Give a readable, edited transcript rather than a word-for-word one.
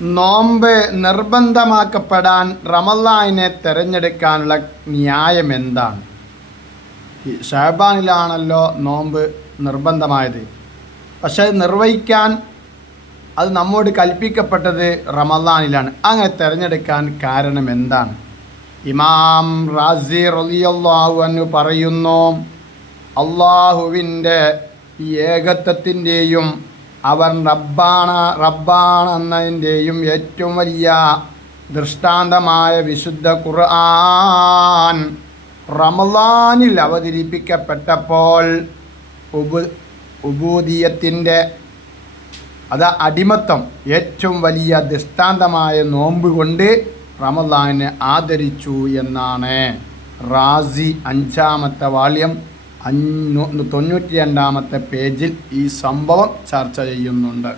നോമ്പ് നിർബന്ധമാക്കപ്പെടാൻ റമളാനിനെ തിരഞ്ഞെടുക്കാനുള്ള ന്യായം എന്താണ്? ഷഅബാനിലാണല്ലോ നോമ്പ് നിർബന്ധമായത്. പക്ഷേ നിർവഹിക്കാൻ അത് നമ്മോട് കൽപ്പിക്കപ്പെട്ടത് റമളാനിലാണ്. അങ്ങനെ തിരഞ്ഞെടുക്കാൻ കാരണം എന്താണ്? ഇമാം റാസി റളിയല്ലാഹു അൻഹു പറയുന്നു, അള്ളാഹുവിൻ്റെ ഏകത്വത്തിൻ്റെയും അവർ റബ്ബാണെന്നതിൻ്റെയും ഏറ്റവും വലിയ ദൃഷ്ടാന്തമായ വിശുദ്ധ ഖുർആൻ റമളാനിൽ അവതരിപ്പിക്കപ്പെട്ടപ്പോൾ ഉബൂദിയത്തിൻ്റെ അടിമത്തം ഏറ്റവും വലിയ ദൃഷ്ടാന്തമായ നോമ്പ് കൊണ്ട് റമളാനെ ആദരിച്ചു എന്നാണ് റാസി 5-ാമത്തെ വാള്യം 92-ാമത്തെ പേജിൽ ഈ സംഭവം ചർച്ച ചെയ്യുന്നുണ്ട്.